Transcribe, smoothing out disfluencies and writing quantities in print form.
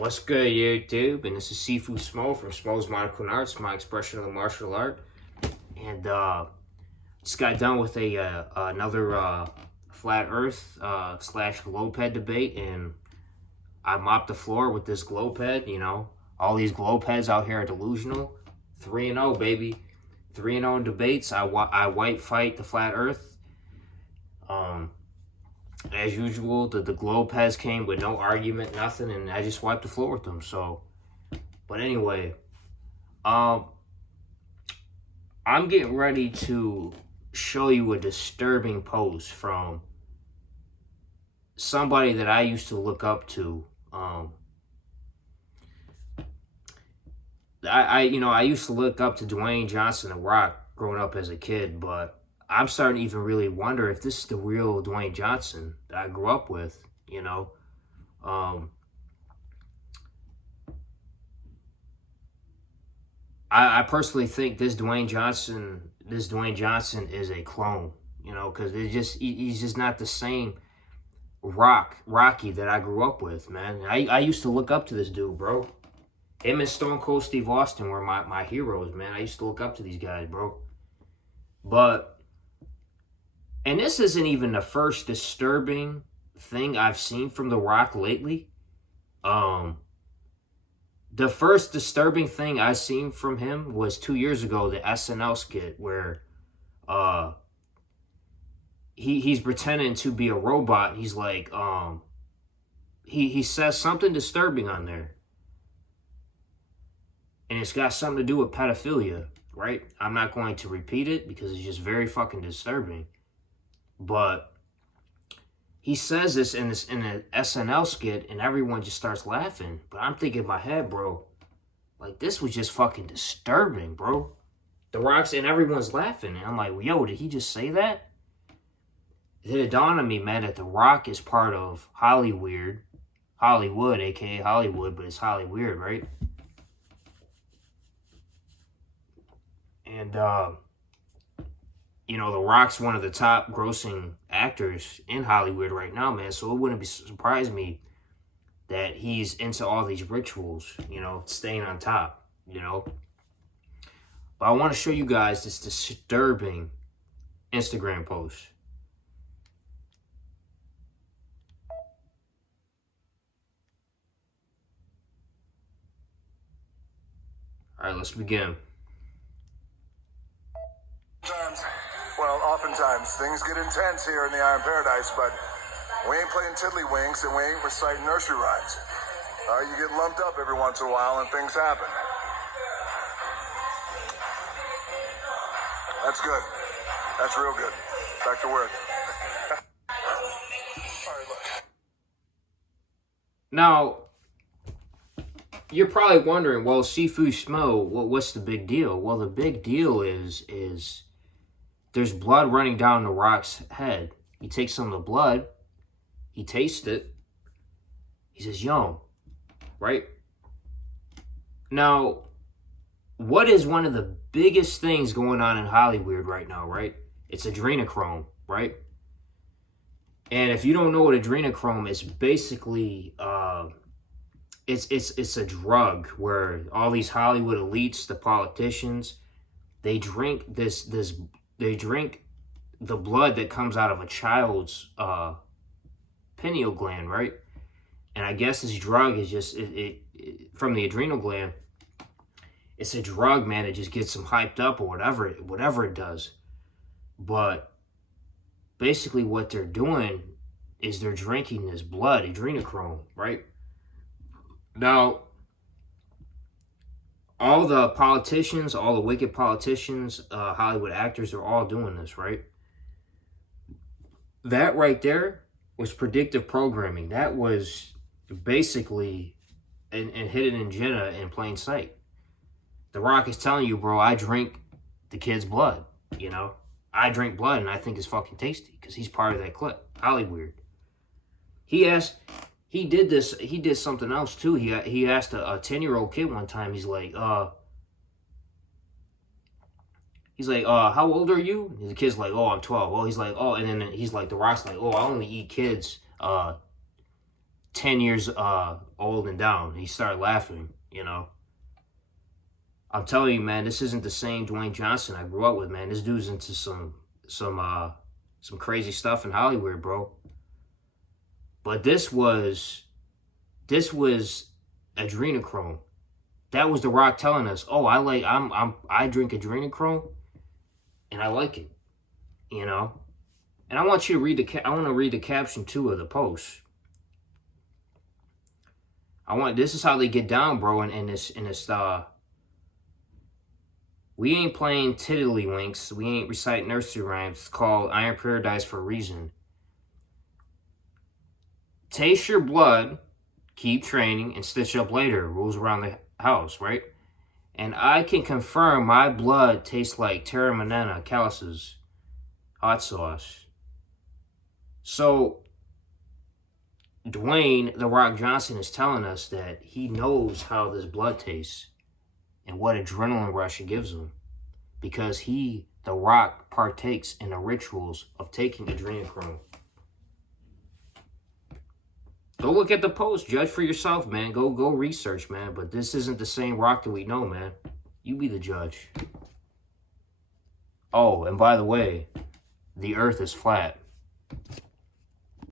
What's good, YouTube? And this is Sifu Smo from Smo's Monocle Arts, my expression of the martial art. And just got done with another flat Earth slash globe head debate, and I mopped the floor with this globe head. You know, all these globe heads out here are delusional. 3-0, baby. 3-0 in debates. I white fight the flat Earth. As usual, the globe heads came with no argument, nothing, and I just wiped the floor with them. So, but anyway, I'm getting ready to show you a disturbing post from somebody that I used to look up to. I used to look up to Dwayne Johnson, The Rock, growing up as a kid, but I'm starting to even really wonder if this is the real Dwayne Johnson that I grew up with, you know. I personally think this Dwayne Johnson is a clone, you know, because he's just not the same Rocky that I grew up with, man. I used to look up to this dude, bro. Him and Stone Cold Steve Austin were my heroes, man. I used to look up to these guys, bro. And this isn't even the first disturbing thing I've seen from The Rock lately. The first disturbing thing I seen from him was 2 years ago, the SNL skit where he's pretending to be a robot. He's like, he says something disturbing on there. And it's got something to do with pedophilia, right? I'm not going to repeat it because it's just very fucking disturbing. But he says this in an SNL skit, and everyone just starts laughing. But I'm thinking in my head, bro, like, this was just fucking disturbing, bro. The Rock's and everyone's laughing, and I'm like, yo, did he just say that? It dawned on me, man, that The Rock is part of Hollywood, aka Hollywood, but it's Hollyweird, right? And you know, The Rock's one of the top grossing actors in Hollywood right now, man. So it wouldn't surprise me that he's into all these rituals, you know, staying on top, you know. But I want to show you guys this disturbing Instagram post. All right, let's begin. Oftentimes, things get intense here in the Iron Paradise, but we ain't playing tiddlywinks and we ain't reciting nursery rhymes. You get lumped up every once in a while and things happen. That's good. That's real good. Back to work. All right, look. Now, you're probably wondering, well, Sifu Smo, what's the big deal? Well, the big deal is there's blood running down The Rock's head. He takes some of the blood, he tastes it, he says, yum, right? Now, what is one of the biggest things going on in Hollywood right now, right? It's adrenochrome, right? And if you don't know what adrenochrome is, basically, it's a drug where all these Hollywood elites, the politicians, they drink they drink the blood that comes out of a child's pineal gland, right? And I guess this drug is just it from the adrenal gland. It's a drug, man. It just gets them hyped up or whatever it does. But basically, what they're doing is they're drinking this blood, adrenochrome, right? Now, all the politicians, all the wicked politicians, Hollywood actors are all doing this, right? That right there was predictive programming. That was basically and hidden agenda in plain sight. The Rock is telling you, bro, I drink the kid's blood, you know? I drink blood and I think it's fucking tasty because he's part of that clip. Hollyweird. He did something else too. He asked a 10-year-old kid one time, he's like, how old are you? And the kid's like, oh, I'm 12. Oh, he's like, oh, and then he's like, The Rock's like, oh, I only eat kids 10 years old and down. He started laughing, you know. I'm telling you, man, this isn't the same Dwayne Johnson I grew up with, man. This dude's into some crazy stuff in Hollywood, bro. But this was adrenochrome. That was The Rock telling us, "Oh, I drink adrenochrome, and I like it," you know. And I want you to read I want to read the caption too of the post. This is how they get down, bro. In this we ain't playing tiddlywinks. We ain't reciting nursery rhymes. It's called Iron Paradise for a reason. Taste your blood, keep training, and stitch up later. Rules around the house, right? And I can confirm my blood tastes like Terra Manana, Callus's hot sauce. So, Dwayne "The Rock" Johnson is telling us that he knows how this blood tastes and what adrenaline rush it gives him, because he, The Rock, partakes in the rituals of taking adrenochrome. Go look at the post. Judge for yourself, man. Go research, man. But this isn't the same Rock that we know, man. You be the judge. Oh, and by the way, the earth is flat.